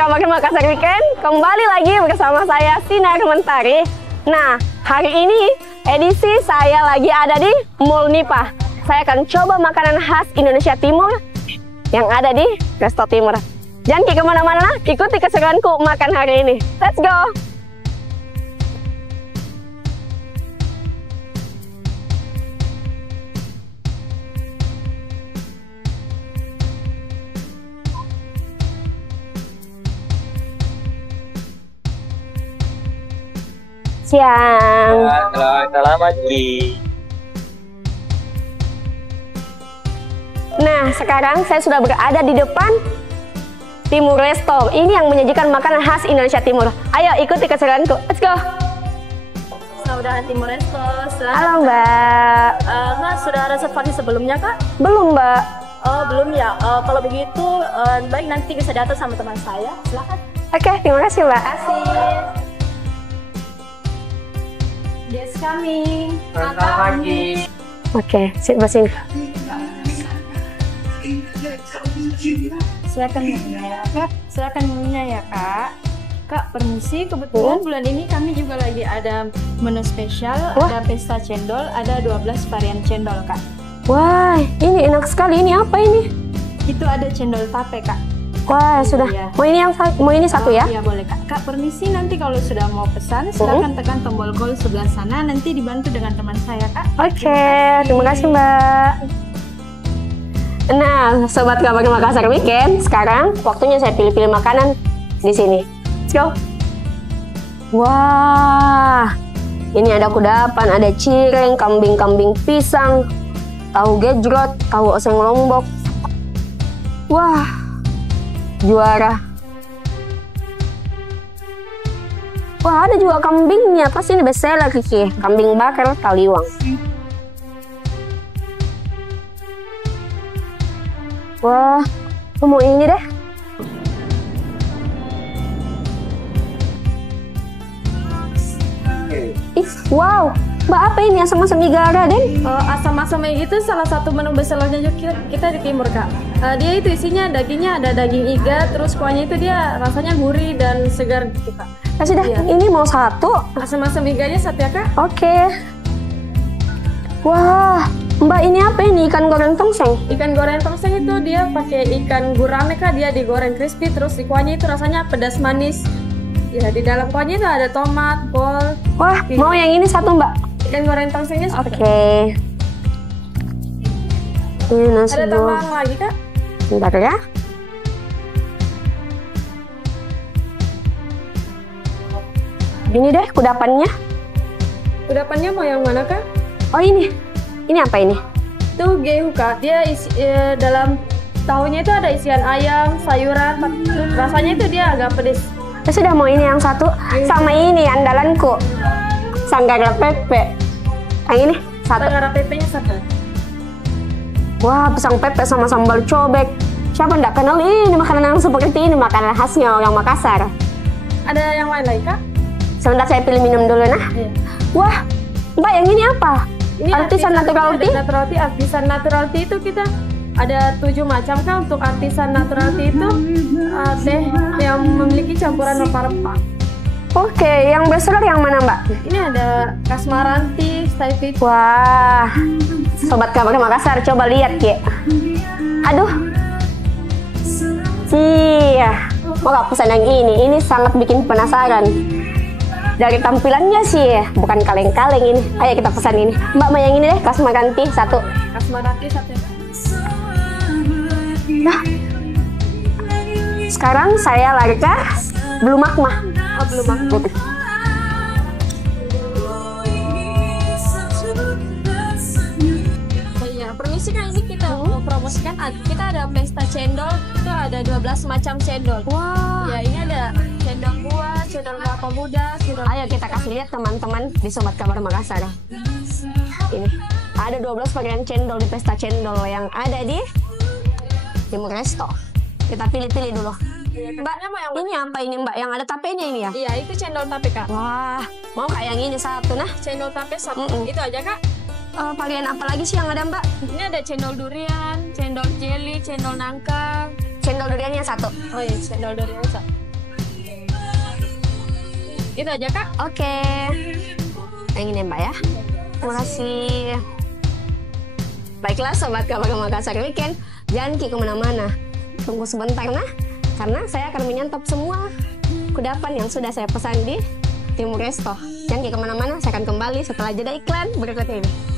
kabar Makassar Weekend? Kembali lagi bersama saya Sinar Mentari. Nah, hari ini edisi saya lagi ada di Mall Nipah. Saya akan coba makanan khas Indonesia Timur yang ada di Resto Timur. Jangan kemana-mana, ikuti keseruanku makan hari ini. Let's go! Siang. Selamat pagi. Nah, sekarang saya sudah berada di depan Timur Resto. Ini yang menyajikan makanan khas Indonesia Timur. Ayo ikuti keseruanku. Let's go. Selamat Timur Resto. Halo Mbak. Kak, sudah reservasi sebelumnya Kak? Belum Mbak. Oh belum ya. Kalau begitu baik nanti bisa datang sama teman saya. Silakan. Oke, terima kasih Mbak. Yes coming. Selamat pagi. Oke, sit sini. Silakan ya Kak. Silakan menunya ya Kak. Kak permisi, kebetulan bulan ini kami juga lagi ada menu spesial. Wah. Ada pesta cendol, ada 12 varian cendol Kak. Wah, ini enak sekali. Ini apa ini? Itu ada cendol tape Kak. Wah, sudah. Iya. Mau ini satu ya? Iya boleh Kak. Kak permisi, nanti kalau sudah mau pesan silakan tekan tombol call sebelah sana, nanti dibantu dengan teman saya Kak. Oke, terima kasih Mbak. Nah, Sobat Kabar Makassar Weekend, sekarang waktunya saya pilih-pilih makanan di sini. Let's go. Wah, ini ada kudapan, ada cireng, kambing pisang, tahu gejrot, tahu oseng lombok. Wah, juara. Wah, ada juga kambingnya. Pasti ini best seller Kiki. Kambing bakar taliwang. Wah, aku mau ini deh. Ih, wow. Mbak, apa ini asam-asam igara, Den? Asam-asam itu salah satu menu bestsellernya juga kita di Timur Kak. Dia itu isinya dagingnya ada daging iga, terus kuahnya itu dia rasanya gurih dan segar gitu Kak. Kasih dah, Iya. ini mau satu. Asam-asam iganya satu ya Kak. Oke. Wah, Mbak ini apa ini? Ikan goreng tongseng? Ikan goreng tongseng itu dia pakai ikan gurame Kak, dia digoreng crispy, terus di kuahnya itu rasanya pedas manis. Ya, di dalam kuahnya itu ada tomat, kol. Wah, mau yang ini satu Mbak. Ikan goreng tongsengnya satu. Oke. Ini nasi Ada goreng. tambahan lagi Kak? Bentar ya. Ini deh kudapannya. Kudapannya mau yang mana Kak? Oh ini. Ini apa ini? Itu gehu Kak, dia dalam tahunya itu ada isian ayam, sayuran, rasanya itu dia agak pedes. Ya sudah, mau ini yang satu. Sama ini andalanku. Sanggara pepe. Yang ini satu. Sanggara pepenya satu. Wah, pisang pepe sama sambal cobek. Siapa ndak kenal ini makanan yang seperti ini, makanan khasnya orang Makassar. Ada yang lain lagi Kak? Sebentar saya pilih minum dulu nah. Iya. Wah, Mbak yang ini apa? Ini Artisan natural tea? Natural tea, artisan natural tea itu kita ada 7 macam Kak. Untuk artisan natural tea itu teh yang memiliki campuran rempah-rempah. Oke, yang bestseller yang mana Mbak? Ini ada kasmaran tea, stevia. Wah, Sobat Kabar Makassar, coba lihat ya. Aduh. Iya. Mau gak pesan yang ini? Ini sangat bikin penasaran. Dari tampilannya sih, bukan kaleng-kaleng ini. Ayo kita pesan ini. Mbak mau yang ini deh, kasmaran tea satu. Kasmaran tea satu. Nah, sekarang saya lari ke Blue Magma. Oh, belum aku. Iya, permisi Kak, ini kita mau promosikan. Kita ada pesta cendol, itu ada 12 macam cendol. Wah. Ya, ini ada cendol buah, cendol kelapa muda, cendol. Ayo kita kasih lihat teman-teman di Sobat Kabar Makassar. Ini ada 12 varian cendol di pesta cendol yang ada di Timur Resto. Kita pilih-pilih dulu. Mbak, ini apa ini Mbak? Yang ada tapenya ini ya? Iya, itu cendol tape Kak. Wah, mau kayak yang ini satu nah. Cendol tape satu. Mm-mm. Itu aja Kak. Varian apa lagi sih yang ada Mbak? Ini ada cendol durian, cendol jelly, cendol nangka. Cendol duriannya satu. Oh iya, cendol durian satu. Itu aja Kak. Oke. Yang ini Mbak ya. Terima kasih. Baiklah Sobat KPK Makassar Weekend, jangan kemana-mana. Tunggu sebentar nah, karena saya akan menyantap semua kudapan yang sudah saya pesan di Timur Resto. Jangan kemana-mana, saya akan kembali setelah jeda iklan berikut ini.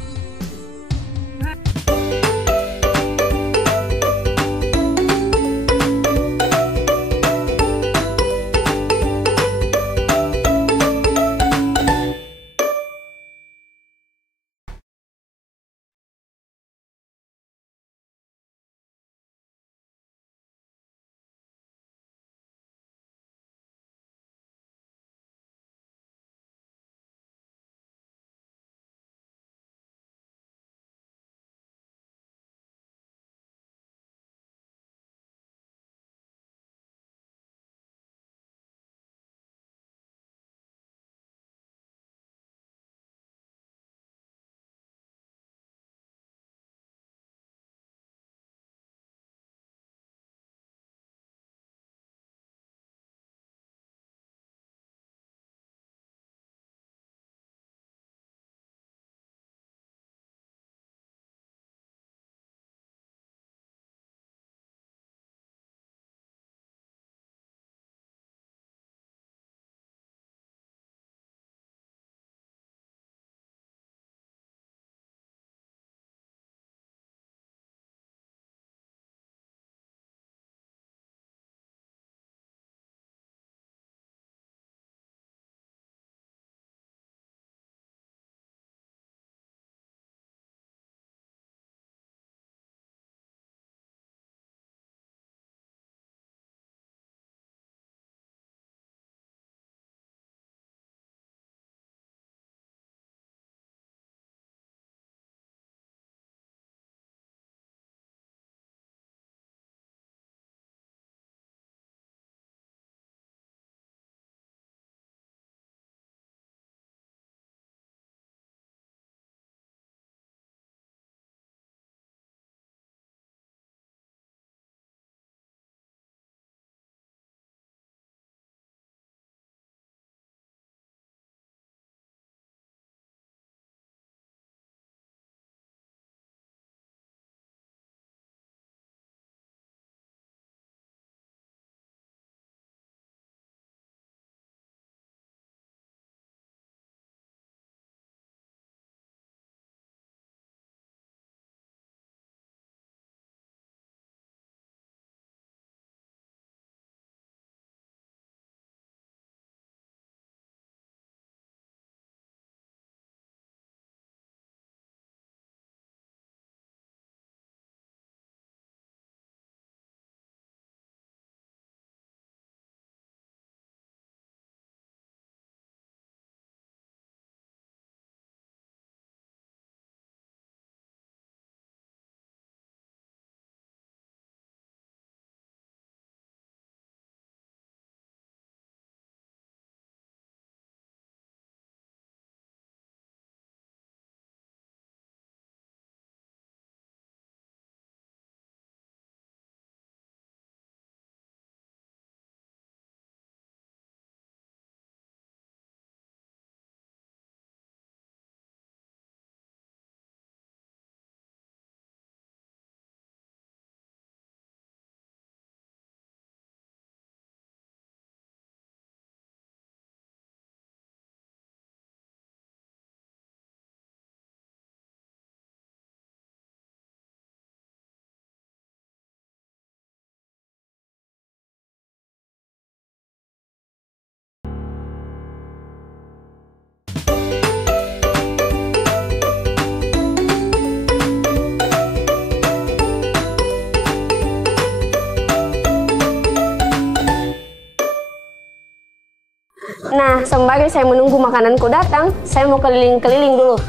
Nah, sembari saya menunggu makananku datang, saya mau keliling-keliling dulu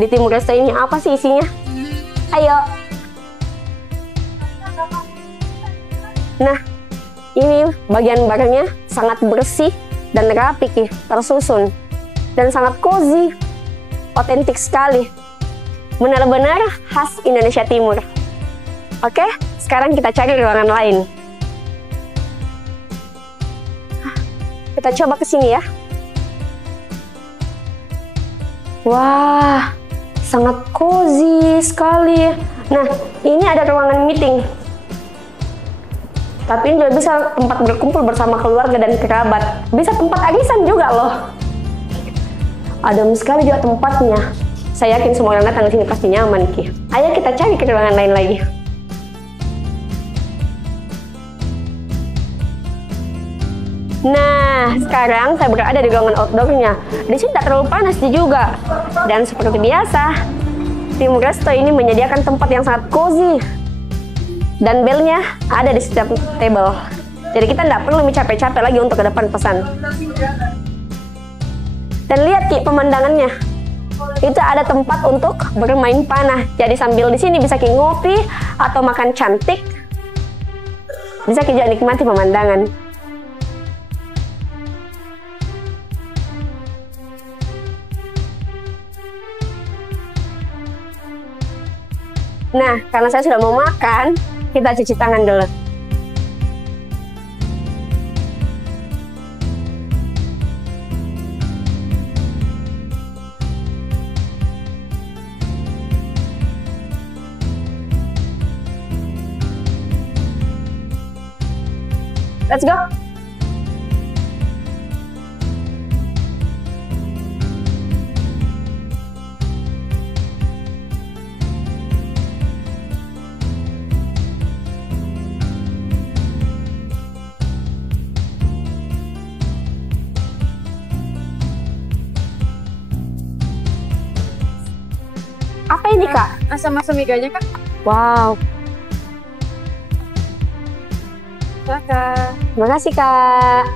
di Timur Resto ini. Apa sih isinya? Ayo. Nah, ini bagian barangnya sangat bersih dan rapi, tersusun, dan sangat cozy, otentik sekali. Benar-benar khas Indonesia Timur. Oke, sekarang kita cari ruangan lain. Kita coba ke sini ya. Wah, sangat cozy sekali. Nah, ini ada ruangan meeting. Tapi ini juga bisa tempat berkumpul bersama keluarga dan kerabat. Bisa tempat arisan juga loh. Adem sekali juga tempatnya. Saya yakin semua yang datang di sini pasti nyaman, Ki. Ayo kita cari ke ruangan lain lagi. Nah, sekarang saya berada di ruangan outdoornya. Di sini tak terlalu panas juga. Dan seperti biasa, Timur Resto ini menyediakan tempat yang sangat cozy. Dan belnya ada di setiap table. Jadi kita tidak perlu capek-capek lagi untuk ke depan pesan. Dan lihat Ki pemandangannya. Itu ada tempat untuk bermain panah. Jadi sambil di sini bisa Ki ngopi atau makan cantik. Bisa Ki juga nikmati pemandangan. Nah, karena saya sudah mau makan, kita cuci tangan dulu. Let's go. Apa ini, Kak? Asam-asam iganya, Kak. Wow. Silakan. Terima kasih, Kak.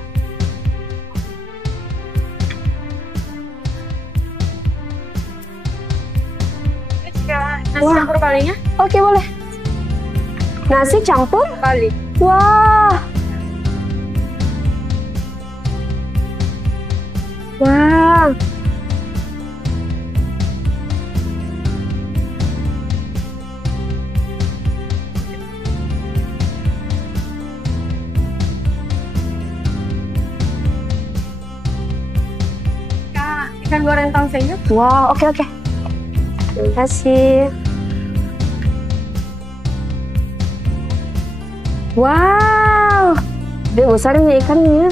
Nasi campur palingnya? Oke, boleh. Nasi campur? Pali. Wah. Wah. Kak, ikan goreng tongsengnya? Wow, oke. Terima kasih. Wow. Dia besarnya ikannya.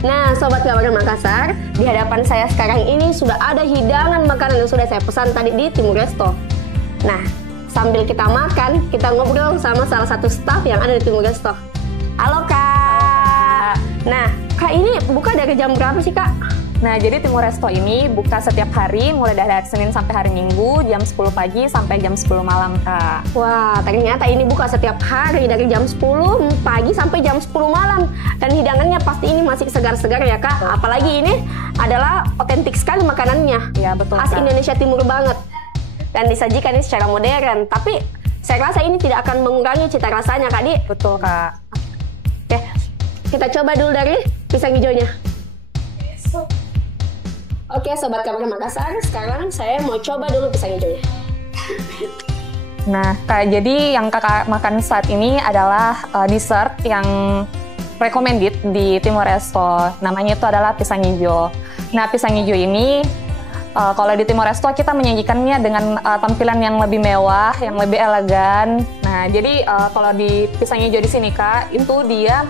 Nah, Sobat Kabagan Makassar, di hadapan saya sekarang ini sudah ada hidangan makanan yang sudah saya pesan tadi di Timur Resto. Nah, sambil kita makan, kita ngobrol sama salah satu staff yang ada di Timur Resto. Halo, Kak. Nah, Kak ini buka dari jam berapa sih, Kak? Nah, jadi Timur Resto ini buka setiap hari, mulai dari hari Senin sampai hari Minggu, jam 10 pagi sampai jam 10 malam, Kak. Wah, ternyata ini buka setiap hari dari jam 10 pagi sampai jam 10 malam. Dan hidangannya pasti ini masih segar-segar ya, Kak. Apalagi ini adalah otentik sekali makanannya. Iya, betul, Khas Kak. Indonesia Timur banget. Dan disajikan ini secara modern. Tapi saya rasa ini tidak akan mengurangi cita rasanya, Kak Di. Betul, Kak. Oke, kita coba dulu dari pisang hijaunya. Oke, Sobat Kabagan Makassar, sekarang saya mau coba dulu pisang hijaunya. Nah, Kak, jadi yang Kakak makan saat ini adalah dessert yang recommended di Timur Resto. Namanya itu adalah pisang hijau. Nah, pisang hijau ini kalau di Timur Resto kita menyajikannya dengan tampilan yang lebih mewah, yang lebih elegan. Nah, jadi kalau di pisang hijau di sini, Kak, itu dia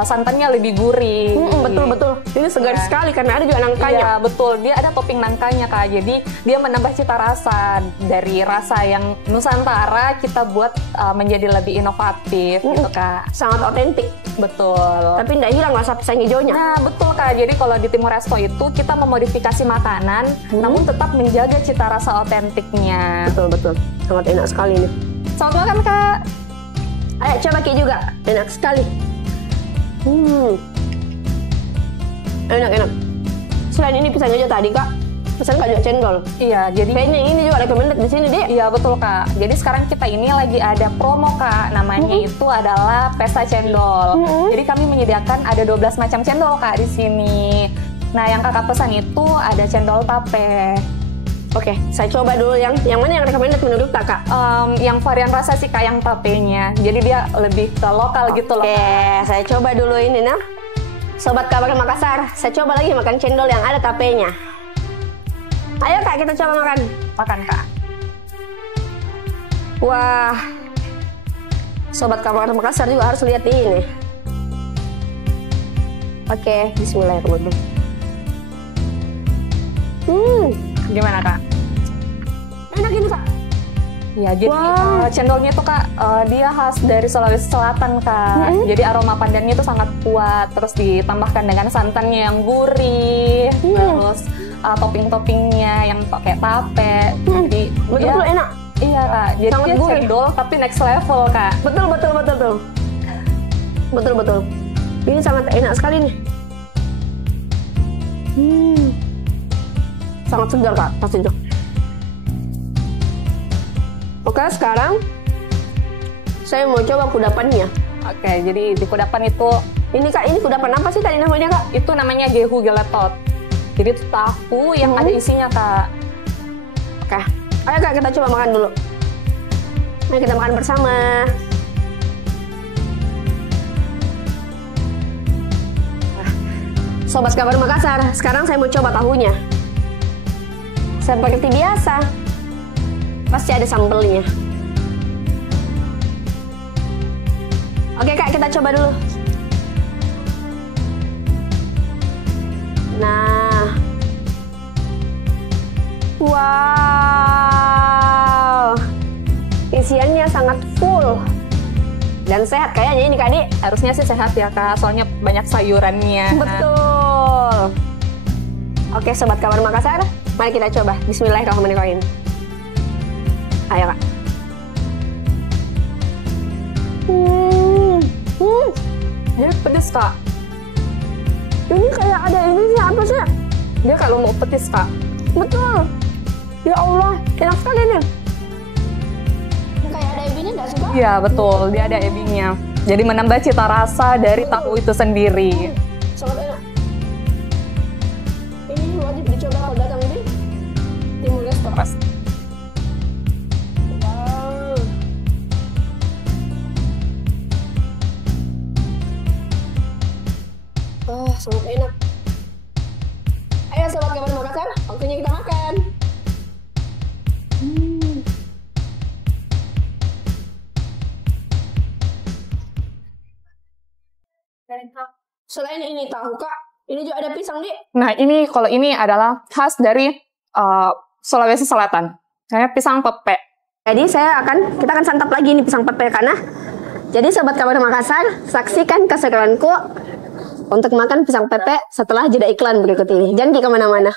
santannya lebih gurih. Betul. Ini segar sekali karena ada juga nangkanya. Iya, betul. Dia ada topping nangkanya, Kak. Jadi dia menambah cita rasa dari rasa yang Nusantara kita buat menjadi lebih inovatif gitu, Kak. Sangat otentik. Betul. Tapi tidak hilang rasa pisang hijaunya. Nah, betul, Kak. Jadi kalau di Timur Resto itu kita memodifikasi makanan namun tetap menjaga cita rasa otentiknya. Betul. Sangat enak sekali ini. Selamat makan, Kak. Ayo coba Ki juga. Enak sekali. Enak. Selain ini pisang hijau tadi, Kak, pesan Kak juga cendol. Iya, jadi Kayaknya ini juga recommended di sini, Dek. iya, betul, Kak. Jadi sekarang kita ini lagi ada promo, Kak. Namanya itu adalah Pesta Cendol. Jadi kami menyediakan ada 12 macam cendol, Kak, di sini. Nah, yang Kakak pesan itu ada cendol tape. Oke, saya coba dulu yang mana yang recommended menurut kakak? Yang varian rasa sih kak yang tapenya. Jadi dia lebih ke lokal gitu loh. Oke, saya coba dulu ini nah. Sobat Kabar Makassar, saya coba lagi makan cendol yang ada tapenya. Ayo kak, kita coba makan. Makan kak. Wah, Sobat Kabar Makassar juga harus lihat ini. Oke, bismillahirrahmanirrahim. Gimana kak? Enak ini kak. Ya, jadi Wah. cendolnya itu kak, dia khas dari Sulawesi Selatan kak. Jadi aroma pandannya itu sangat kuat. Terus ditambahkan dengan santannya yang gurih. Terus topping-toppingnya yang pakai tape. Jadi Betul-betul dia- enak. Iya kak, jadi Sangat dia gurih. cendol tapi next level kak. Betul. Ini sangat enak sekali nih. Sangat segar kak, pasti itu. Oke, sekarang saya mau coba kudapannya. Oke, jadi di kudapan itu Ini kak, ini kudapan apa sih tadi namanya kak? itu namanya gehu geletot. Jadi itu tahu yang ada isinya kak. Oke, ayo kak kita coba makan dulu. Mari kita makan bersama. Sobat Kabar Makassar, sekarang saya mau coba tahunya. Seperti biasa, pasti ada sambelnya. Oke kak, kita coba dulu. Nah, wow, isiannya sangat full dan sehat kayaknya ini kak Di. Harusnya sih sehat ya kak, soalnya banyak sayurannya. Betul. Oke Sobat Kabar Makassar, mari kita coba. Bismillahirrahmanirrahim. Ayo kak. Dia pedes kak. Ini kayak ada ini sih, apa sih? Dia kalau mau petis kak. Betul. Ya Allah, enak sekali nih. Kayak ada ebinya nggak sih kak? Iya betul, dia ada ebinya. Jadi menambah cita rasa dari tahu itu sendiri. Sangat enak. Ini wajib dicoba kalau datang di Timur Leste. Pas. Wow. Sangat enak. Ayo Sobat Kabar Makassar, waktunya kita makan. Selain ini tahu kak, ini juga ada pisang Di. Nah ini kalau ini adalah khas dari Sulawesi Selatan. Kayak pisang pepek. Jadi kita akan santap lagi nih pisang pepek karena. Jadi Sobat Kabar Makassar, saksikan keseruanku untuk makan pisang pepek setelah jeda iklan berikut ini. Jangan pergi kemana-mana.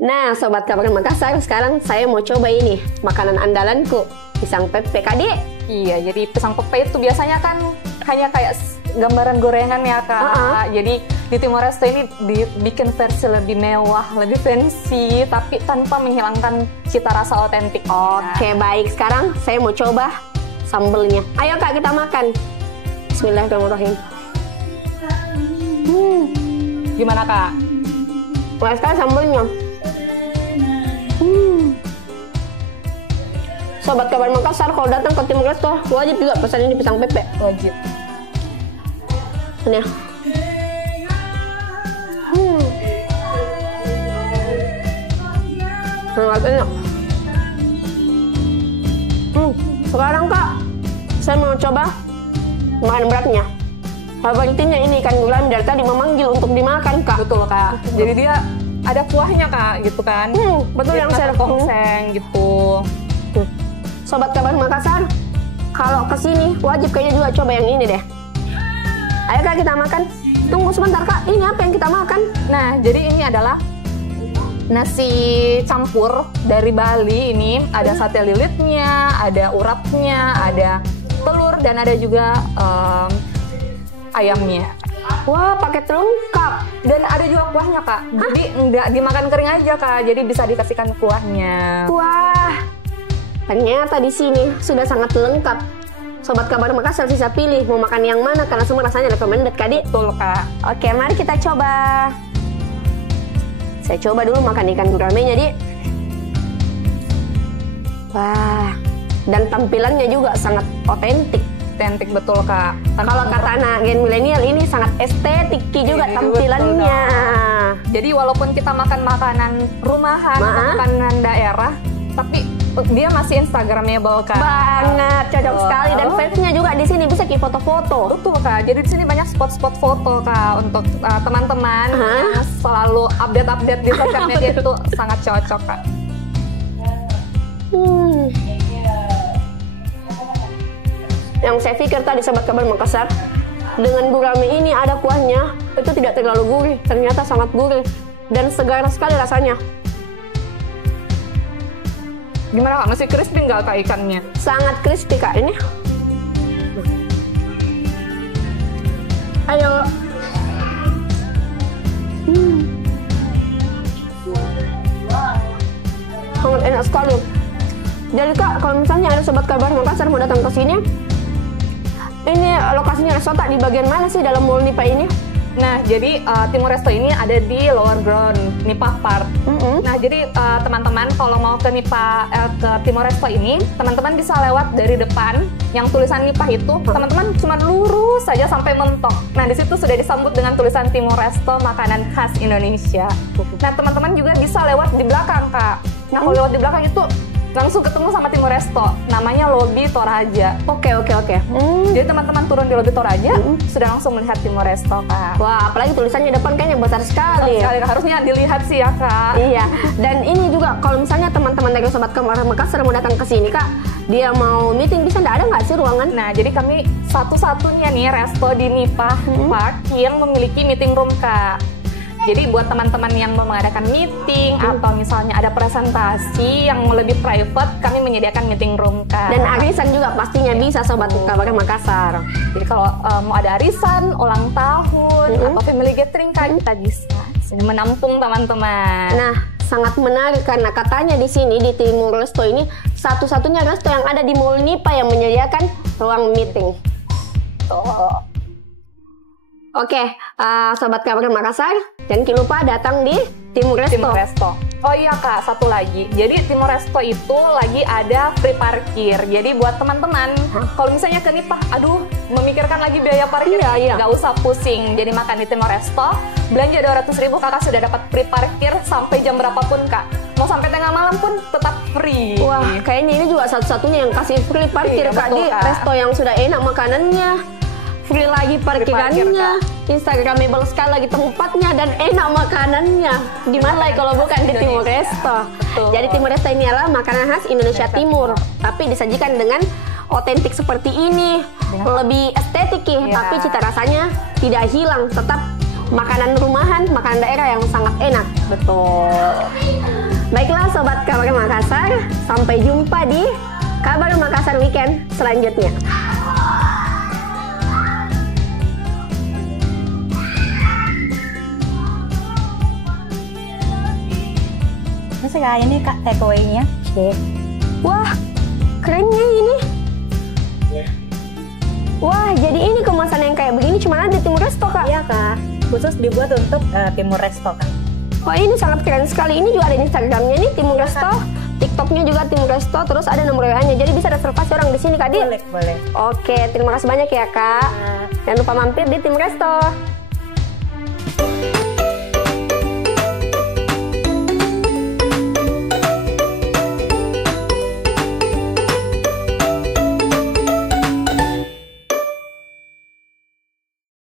Nah, Sobat Kabar Makassar, sekarang saya mau coba ini, makanan andalanku, pisang pepe, Kak. Iya, jadi pisang pepe itu biasanya kan hanya kayak gambaran gorengan ya Kak. Jadi di Timor Leste ini dibikin versi lebih mewah, lebih fancy, tapi tanpa menghilangkan cita rasa otentik. Oke, baik. Sekarang saya mau coba sambelnya. Ayo Kak, kita makan. Bismillahirrahmanirrahim. Gimana Kak? Wah, sekarang sambelnya. Sobat Kabar Makassar, kalau datang ke Timor Leste wajib juga pesan ini pisang pepe. Wajib. Ini ya. Sangat enak. Sekarang Kak, saya mau coba makan beratnya. Intinya ini ikan gurame dari tadi memanggil untuk dimakan Kak. Betul Kak. Jadi dia ada kuahnya Kak, gitu kan? Betul yang saya tongseng gitu. Sobat Kabar Makassar, kalau kesini wajib kayaknya juga coba yang ini deh. Ayo Kak, kita makan. Tunggu sebentar Kak, ini apa yang kita makan? Nah, jadi ini adalah nasi campur dari Bali. Ini ada sate lilitnya, ada urapnya, ada telur, dan ada juga ayamnya. Wah, paket lengkap. Dan ada juga kuahnya Kak. Jadi nggak dimakan kering aja Kak, jadi bisa dikasihkan kuahnya. Wah, ternyata di sini sudah sangat lengkap. Sobat Kabar Makassar bisa pilih mau makan yang mana karena semua rasanya recommended Kak. Betul Kak. Oke, mari kita coba. Saya coba dulu makan ikan guramenya, Di. Wah, dan tampilannya juga sangat otentik. Otentik betul Kak. Kalau kata anak gen milenial ini sangat estetik juga tampilannya. Jadi walaupun kita makan makanan rumahan, makanan daerah, tapi dia masih instagramable Kak. Banget, cocok sekali, dan vibes-nya juga di sini bisa ki foto-foto. Betul Kak. Jadi di sini banyak spot-spot foto Kak untuk teman-teman yang selalu update-update di sosial media itu sangat cocok Kak. Yang saya pikir tadi Sobat Kabar Makassar, dengan gurame ini ada kuahnya, itu tidak terlalu gurih, ternyata sangat gurih dan segar sekali rasanya. Gimana Kak? Masih crispy nggak Kak ikannya? Sangat crispy Kak ini. Ayo. Sangat enak sekali. Jadi Kak, kalau misalnya ada Sobat Kabar Makassar mau datang ke sini, ini lokasinya restoran di bagian mana sih dalam Mall Nipa ini? Nah, jadi Timor Leste ini ada di Lower Ground, Nipa Park. Nah, jadi teman-teman kalau mau ke ke Timor Leste ini, teman-teman bisa lewat dari depan yang tulisan Nipa itu, teman-teman cuma lurus saja sampai mentok. Nah, di situ sudah disambut dengan tulisan Timor Leste, makanan khas Indonesia. Nah, teman-teman juga bisa lewat di belakang, Kak. Nah, kalau lewat di belakang itu langsung ketemu sama Timor Leste, namanya Lobby Toraja. Oke. Jadi teman-teman turun di Lobby Toraja, sudah langsung melihat Timor Leste, Kak. Wah, apalagi tulisannya depan kayaknya besar sekali. Harusnya dilihat sih ya, Kak. Iya, dan ini juga kalau misalnya teman-teman dari Sobat Kabar Makassar mau datang ke sini, Kak, dia mau meeting, bisa nggak ada nggak sih ruangan? Nah, jadi kami satu-satunya nih resto di Nipa Park yang memiliki meeting room, Kak. Jadi buat teman-teman yang mau mengadakan meeting atau misalnya ada presentasi yang lebih private, kami menyediakan meeting room, Kak. Dan arisan juga pastinya bisa Sobat Kabar Makassar. Jadi kalau mau ada arisan, ulang tahun, atau family gathering, Kak, kita bisa menampung teman-teman. Nah, sangat menarik karena katanya di sini di Timor Leste ini satu-satunya resto yang ada di Mall Nipa yang menyediakan ruang meeting. Tuh. Oke, Sobat Kabar Makassar, jangan lupa datang di Timor Leste. Oh iya Kak, satu lagi. Jadi Timor Leste itu lagi ada free parkir. Jadi buat teman-teman, kalau misalnya ke Nipa, aduh, memikirkan lagi biaya parkir, nggak usah pusing. Jadi makan di Timor Leste, belanja 200.000 Kakak sudah dapat free parkir sampai jam berapapun Kak. Mau sampai tengah malam pun tetap free. Wah, kayaknya ini juga satu-satunya yang kasih free parkir, Kak, di resto yang sudah enak makanannya. Free lagi parkirannya, instagramable sekali lagi tempatnya, dan enak makanannya. Di mana kalau bukan di Timor Leste? Jadi Timor Leste ini adalah makanan khas Indonesia Timur, tapi disajikan dengan otentik seperti ini, lebih estetik tapi cita rasanya tidak hilang, tetap makanan rumahan, makanan daerah yang sangat enak. Betul. Sampai jumpa di Kabar Makassar Weekend selanjutnya. Terus kayak ini Kak takeaway-nya. Oke. Wah, kerennya ini. Wah, jadi ini kemasan yang kayak begini cuma ada di Timur Resto, Kak? Iya Kak, khusus dibuat untuk Timur Resto Kak. Wah, ini sangat keren sekali. Ini juga ada Instagramnya nih, Timur Resto. TikToknya juga Timur Resto, terus ada nomor WA-nya. Jadi bisa reservasi orang di sini, Kak Di. Boleh. Oke, terima kasih banyak ya, Kak. Jangan lupa mampir di Timur Resto.